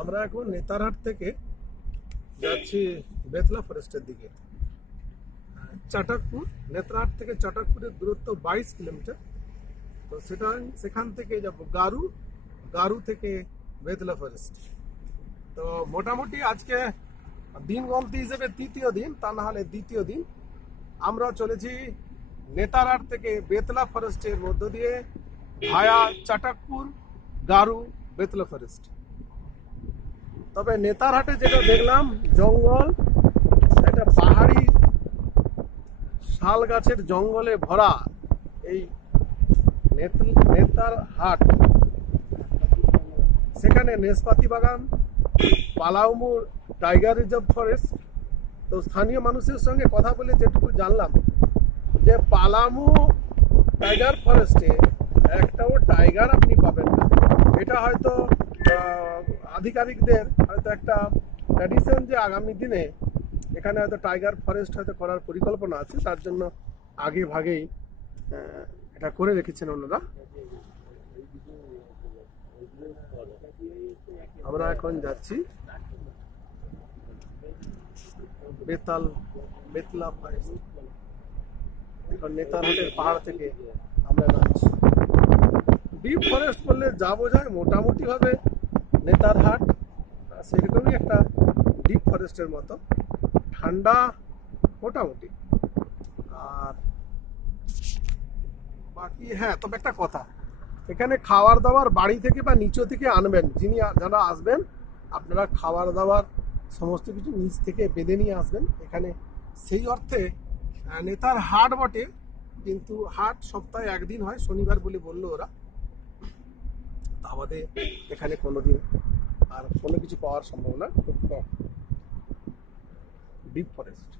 আমরা এখন নেতারহাট থেকে যাচ্ছি বেতলা ফরেস্টের দিকে। চাটকপুর, নেতারহাট থেকে চাটকপুরের দূরত্ব 22 কিলোমিটার। তো সেখান থেকে যাব গারু, গারু থেকে বেতলা ফরেস্ট। তো মোটামুটি আজকে দিন গন্তি হিসেবে তৃতীয় দিন, তা না হলে দ্বিতীয় দিন। আমরা চলেছি নেতারহাট থেকে বেতলা ফরেস্টের মধ্য দিয়ে ভায়া চাটকপুর, গারু, বেতলা ফরেস্ট। তবে নেতারহাটে যেটা দেখলাম, জঙ্গল, একটা পাহাড়ি শাল গাছের জঙ্গলে ভরা এই নেতারহাট। সেখানে নেসপাতি বাগান, পালাউমু টাইগার রিজার্ভ ফরেস্ট। তো স্থানীয় মানুষের সঙ্গে কথা বলে যেটুকু জানলাম যে পালামু টাইগার ফরেস্টে একটাও টাইগার আপনি পাবেন না। এটা হয়তো আধিকারিকদের হয়তো একটা ট্র্যাডিশন যে আগামী দিনে এখানে হয়তো টাইগার ফরেস্ট হয়তো করার পরিকল্পনা আছে, তার জন্য আগে ভাগেই এটা করে রেখেছেন ওনারা। আমরা এখন যাচ্ছি বেতলা ফরেস্ট। এখন নেতারহাটের পাহাড় থেকে আমরা যাচ্ছি। ডিপ ফরেস্ট বললে যা বোঝায় মোটামুটি ভাবে নেতারহাট সেরকমই একটা ডিপ ফরেস্টের মতো, ঠান্ডা মোটামুটি। আর বাকি হ্যাঁ, তবে একটা কথা, এখানে খাবার দাবার বাড়ি থেকে বা নিচু থেকে আনবেন। যারা আসবেন আপনারা খাবার দাবার সমস্ত কিছু নিচ থেকে বেঁধে নিয়ে আসবেন। এখানে সেই অর্থে নেতার হাট বটে, কিন্তু হাট সপ্তাহে একদিন হয়, শনিবার বলে বললো ওরা। তা বাদে এখানে কোনোদিন আর কোনো কিছু পাওয়ার সম্ভাবনা খুব কম। Deep forest.